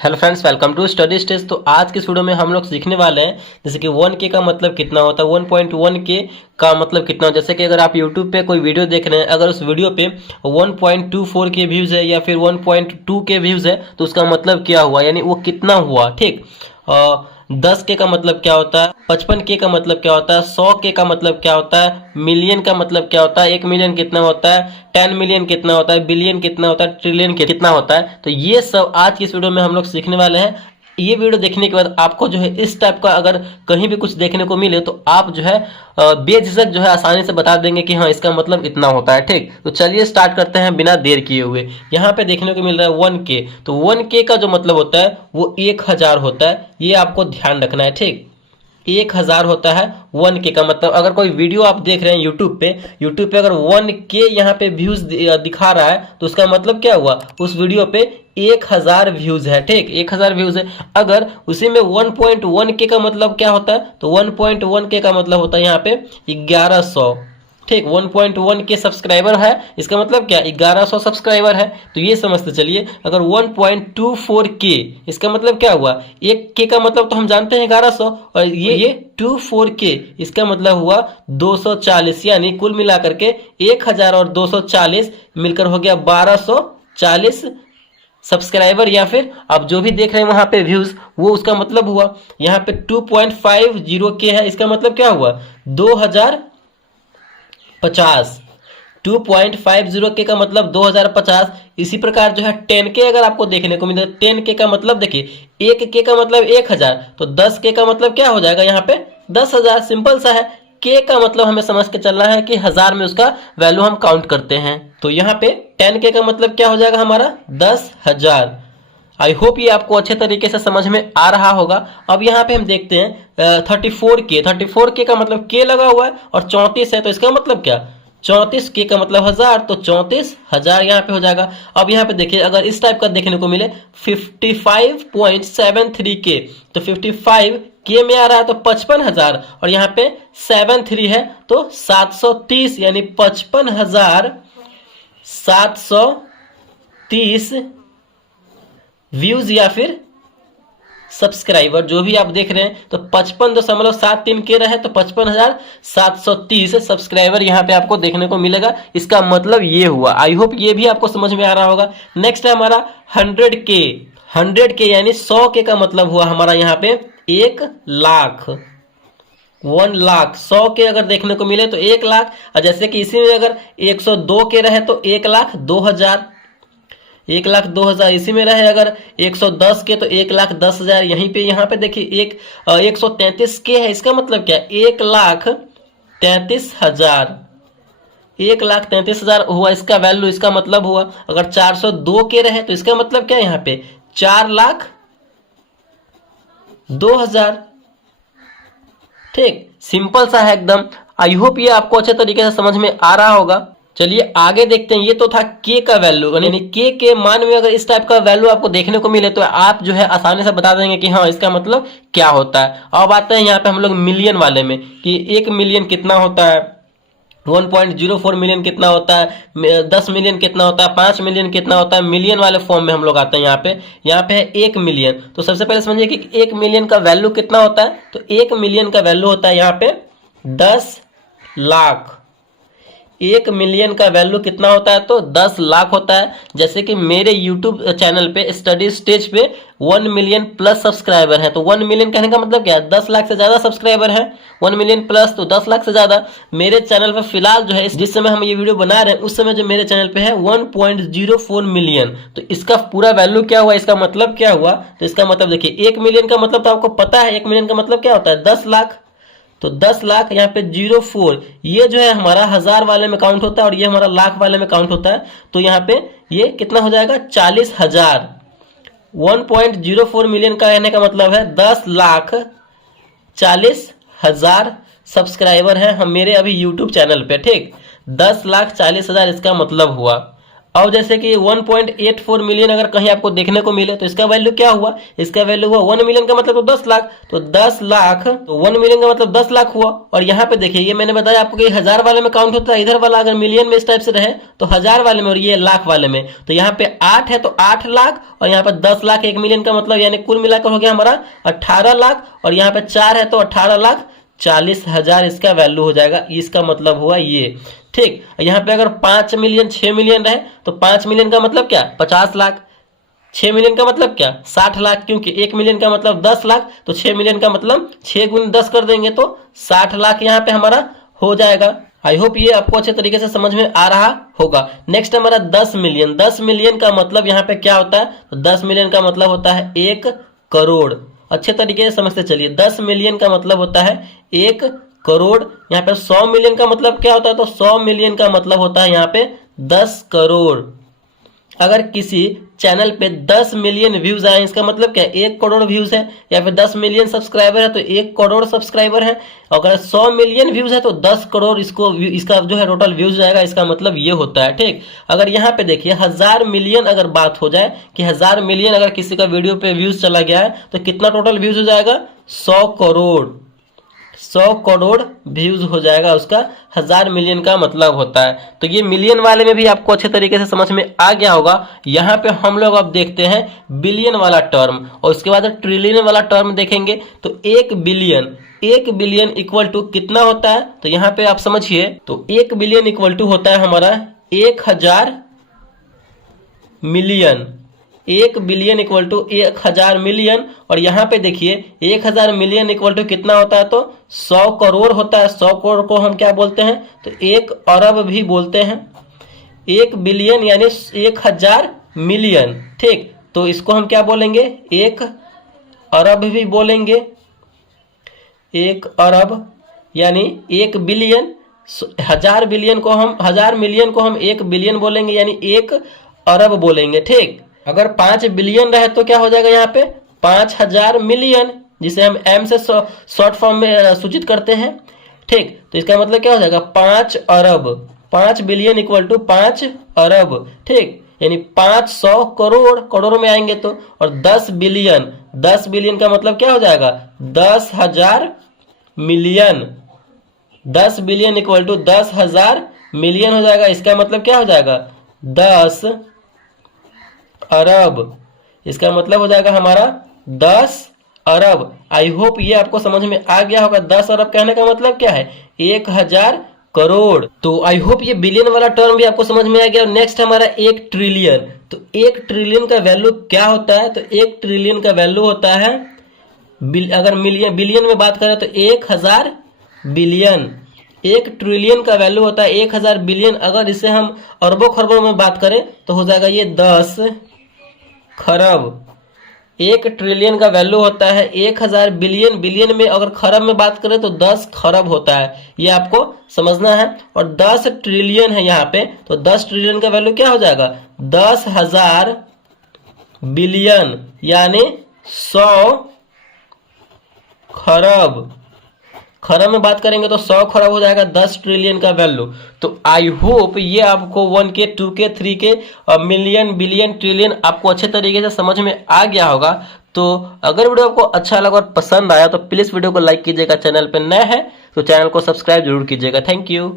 Hello friends, welcome to study stage. तो आज की इस वीडियो में हम लोग सीखने वाले हैं जैसे कि 1K का मतलब कितना होता है, 1.1K का मतलब कितना होता है। जैसे कि अगर आप YouTube पे कोई वीडियो देख रहे हैं, अगर उस वीडियो पे 1.24K व्यूज़ है या फिर 1.2K व्यूज़ है तो उसका मतलब क्या हुआ, यानी वो कितना हुआ। ठीक, 10K का मतलब क्या होता है, 55K का मतलब क्या होता है, 100K का मतलब क्या होता है, मिलियन का मतलब क्या होता है, 1 मिलियन कितना होता है, 10 मिलियन कितना होता है, बिलियन कितना होता है, ट्रिलियन कितना होता है। तो ये सब आज की इस वीडियो में हम लोग सीखने वाले हैं। ये वीडियो देखने के बाद आपको जो है इस टाइप का अगर कहीं भी कुछ देखने को मिले तो आप जो है बेझिझक जो है आसानी से बता देंगे कि हाँ इसका मतलब इतना होता है। ठीक, तो चलिए स्टार्ट करते हैं बिना देर किए हुए। यहाँ पे देखने को मिल रहा है 1K, तो 1K का जो मतलब होता है वो 1000 होता है। ये आपको ध्यान रखना है। ठीक, 1000 होता है 1K का मतलब। अगर कोई वीडियो आप देख रहे हैं यूट्यूब पे अगर 1K यहाँ पे व्यूज दिखा रहा है तो उसका मतलब क्या हुआ, उस वीडियो पे 1000 व्यूज है। ठीक, 1000 व्यूज है। अगर उसी में 1.1K का मतलब क्या होता है, तो 1.1K का मतलब होता है यहाँ पे 1100। ठीक, 1.1K सब्सक्राइबर है, इसका मतलब क्या 1100 सब्सक्राइबर है। तो ये समझते चलिए। अगर 1.24K इसका मतलब क्या हुआ, 1K का मतलब तो हम जानते हैं 1100, और ये 24K इसका मतलब हुआ 240, यानी कुल मिलाकर के 1000 और 240 मिलकर हो गया 1240 सब्सक्राइबर, या फिर आप जो भी देख रहे हैं वहां पे व्यूज, वो उसका मतलब हुआ। यहाँ पे 2.50K है, इसका मतलब क्या हुआ 2050। 2.50K का मतलब 2050। इसी प्रकार जो है 10K अगर आपको देखने को मिले, 10K का मतलब देखिए 1K का मतलब 1000, तो 10K का मतलब क्या हो जाएगा यहाँ पे 10,000। सिंपल सा है। K का मतलब हमें समझ के चलना है कि हजार में उसका वैल्यू हम काउंट करते हैं। तो यहाँ पे 10K का मतलब क्या हो जाएगा हमारा 10,000। आई होप ये आपको अच्छे तरीके से समझ में आ रहा होगा। अब यहाँ पे हम देखते हैं 34K का मतलब K लगा हुआ है और 34 है, तो इसका मतलब क्या 34K का मतलब 1000, तो 34,000 यहाँ पे हो जाएगा। अब यहाँ पे देखिए अगर इस टाइप का देखने को मिले 55.73K, तो 55K में आ रहा है तो 55,000, और यहाँ पे 73 है तो 730, यानी 55,730 व्यूज या फिर सब्सक्राइबर जो भी आप देख रहे हैं। तो 55.73K रहे तो 55,730 सब्सक्राइबर यहाँ पे आपको देखने को मिलेगा। इसका मतलब ये हुआ। आई होप ये भी आपको समझ में आ रहा होगा। नेक्स्ट है हमारा 100K यानी 100K का मतलब हुआ हमारा यहाँ पे 1 लाख। 1 लाख 100K अगर देखने को मिले तो 1 लाख, और जैसे कि इसी में अगर 102K रहे तो 1,02,000, 1,02,000। इसी में रहे अगर 110K तो 1,10,000। यहीं पे यहाँ पे देखिए 133K है, इसका मतलब क्या 1,33,000। 1,33,000 हुआ इसका वैल्यू, इसका मतलब हुआ। अगर 402K रहे तो इसका मतलब क्या यहाँ पे 4,02,000। ठीक, सिंपल सा है एकदम। आई होप ये आपको अच्छे तरीके से समझ में आ रहा होगा। चलिए आगे देखते हैं। ये तो था K का वैल्यू, यानी K के मान में अगर इस टाइप का वैल्यू आपको देखने को मिले तो आप जो है आसानी से बता देंगे कि हाँ इसका मतलब क्या होता है। अब आते हैं यहाँ पे हम लोग मिलियन वाले में कि 1 मिलियन कितना होता है, 1.04 मिलियन कितना होता है, 10 मिलियन कितना होता है, 5 मिलियन कितना होता है। मिलियन वाले फॉर्म में हम लोग आते हैं। यहाँ पे है 1 मिलियन। तो सबसे पहले समझिए कि 1 मिलियन का वैल्यू कितना होता है। तो 1 मिलियन का वैल्यू होता है यहाँ पे 10 लाख। 1 मिलियन का वैल्यू कितना होता है, तो 10 लाख होता है। जैसे कि मेरे YouTube चैनल पे स्टडी स्टेज पे 1 मिलियन प्लस सब्सक्राइबर है। तो 1 मिलियन कहने का मतलब क्या है, 10 लाख से ज्यादा सब्सक्राइबर है। 1 मिलियन प्लस तो 10 लाख से ज्यादा। मेरे चैनल पर फिलहाल जो है जिस समय हम ये वीडियो बना रहे हैं उस समय जो मेरे चैनल पे है 1.04 मिलियन। तो इसका पूरा वैल्यू क्या हुआ, इसका मतलब क्या हुआ, तो इसका मतलब देखिए 1 मिलियन का मतलब तो आपको पता है। 1 मिलियन का मतलब क्या होता है 10 लाख। तो 10 लाख यहाँ पे 04, ये जो है हमारा हजार वाले में काउंट होता है और ये हमारा लाख वाले में काउंट होता है। तो यहाँ पे ये कितना हो जाएगा 40,000। 1.04 मिलियन का कहने का मतलब है 10,40,000 सब्सक्राइबर हैं हम मेरे अभी यूट्यूब चैनल पे। ठीक, 10,40,000 इसका मतलब हुआ। और जैसे कि 1.84 मिलियन अगर कहीं आपको देखने को मिले तो इसका वैल्यू क्या हुआ, इसका वैल्यू हुआ 1 मिलियन का मतलब तो 10 लाख, तो 10 लाख तो 1 मिलियन का मतलब 10 लाख हुआ। और यहाँ पे देखिए ये मैंने बताया आपको कि 1000 वाले में काउंट होता है, इधर वाला अगर मिलियन में इस टाइप से रहे तो 1000 वाले में और ये लाख वाले में, तो यहाँ पे 8 है तो 8 लाख और यहाँ पे 10 लाख 1 मिलियन का मतलब यानी कुल मिलाकर हो गया हमारा 18 लाख और यहाँ पे 4 है तो 18 लाख 40,000 इसका वैल्यू हो जाएगा। इसका मतलब हुआ ये, ठीक। यहाँ पे अगर 5 मिलियन 6 मिलियन रहे तो 5 मिलियन का मतलब क्या 50 लाख, 6 मिलियन का मतलब क्या 60 लाख, क्योंकि 1 मिलियन का मतलब 10 लाख तो 6 मिलियन का मतलब 6 गुना 10 कर देंगे तो 60 लाख यहाँ पे हमारा हो जाएगा। आई होप ये आपको अच्छे तरीके से समझ में आ रहा होगा। नेक्स्ट हमारा 10 मिलियन। 10 मिलियन का मतलब यहाँ पे क्या होता है, तो 10 मिलियन का मतलब होता है 1 करोड़। अच्छे तरीके से समझते चलिए, 10 मिलियन का मतलब होता है 1 करोड़। यहाँ पे 100 मिलियन का मतलब क्या होता है, तो 100 मिलियन का मतलब होता है यहाँ पे 10 करोड़। अगर किसी चैनल पे 10 मिलियन व्यूज आए इसका मतलब क्या 1 करोड़ व्यूज है, या फिर 10 मिलियन सब्सक्राइबर है तो 1 करोड़ सब्सक्राइबर है। अगर 100 मिलियन व्यूज है तो 10 करोड़ इसका जो है टोटल व्यूज जाएगा, इसका मतलब ये होता है, ठीक। अगर यहाँ पे देखिए 1000 मिलियन अगर बात हो जाए कि 1000 मिलियन अगर किसी का वीडियो पे व्यूज चला गया है तो कितना टोटल व्यूज हो जाएगा 100 करोड़। 100 करोड़ व्यूज हो जाएगा उसका, 1000 मिलियन का मतलब होता है। तो ये मिलियन वाले में भी आपको अच्छे तरीके से समझ में आ गया होगा। यहाँ पे हम लोग अब देखते हैं बिलियन वाला टर्म और उसके बाद ट्रिलियन वाला टर्म देखेंगे। तो 1 बिलियन इक्वल टू कितना होता है, तो यहाँ पे आप समझिए, तो 1 बिलियन इक्वल टू होता है हमारा 1000 million. 1 billion equal to 1000 million. और यहाँ पे देखिए 1000 मिलियन इक्वल टू कितना होता है, तो 100 करोड़ होता है। 100 करोड़ को हम क्या बोलते हैं, तो 1 अरब भी बोलते हैं। 1 बिलियन यानी 1000 मिलियन, ठीक। तो इसको हम क्या बोलेंगे, 1 अरब भी बोलेंगे। 1 अरब यानी 1 बिलियन, 1000 मिलियन को हम 1 बिलियन बोलेंगे यानी 1 अरब बोलेंगे, ठीक। अगर 5 बिलियन रहे तो क्या हो जाएगा यहाँ पे 5000 मिलियन, जिसे हम एम से शॉर्ट फॉर्म में सूचित करते हैं, ठीक। तो इसका मतलब क्या हो जाएगा 5 अरब। 5 बिलियन इक्वल टू 5 अरब, ठीक, यानी 500 करोड़, करोड़ में आएंगे तो। और 10 बिलियन का मतलब क्या हो जाएगा 10,000 million. 10 billion equal to 10,000 million हो जाएगा। इसका मतलब क्या हो जाएगा 10 अरब। इसका मतलब हो जाएगा हमारा 10 अरब। आई होप ये आपको समझ में आ गया होगा। 10 अरब कहने का मतलब क्या है 1000 करोड़। तो आई होप ये बिलियन वाला टर्म भी आपको समझ में आ गया। नेक्स्ट हमारा 1 ट्रिलियन। तो 1 ट्रिलियन का वैल्यू क्या होता है, तो 1 ट्रिलियन का वैल्यू होता है, अगर बिलियन में बात करें तो 1000 बिलियन। 1 ट्रिलियन का वैल्यू होता है 1000 बिलियन। अगर इसे हम अरबों खरबों में बात करें तो हो जाएगा ये 10 खरब। 1 ट्रिलियन का वैल्यू होता है 1000 बिलियन। बिलियन में अगर खरब में बात करें तो 10 खरब होता है, ये आपको समझना है। और 10 ट्रिलियन है यहाँ पे, तो 10 ट्रिलियन का वैल्यू क्या हो जाएगा 10,000 बिलियन यानी 100 खरब। खरब में बात करेंगे तो 100 खरब हो जाएगा 10 ट्रिलियन का वैल्यू। तो आई होप ये आपको 1K 2K 3K और मिलियन बिलियन ट्रिलियन आपको अच्छे तरीके से समझ में आ गया होगा। तो अगर वीडियो आपको अच्छा लगा और पसंद आया तो प्लीज़ वीडियो को लाइक कीजिएगा। चैनल पर नए हैं तो चैनल को सब्सक्राइब जरूर कीजिएगा। Thank you.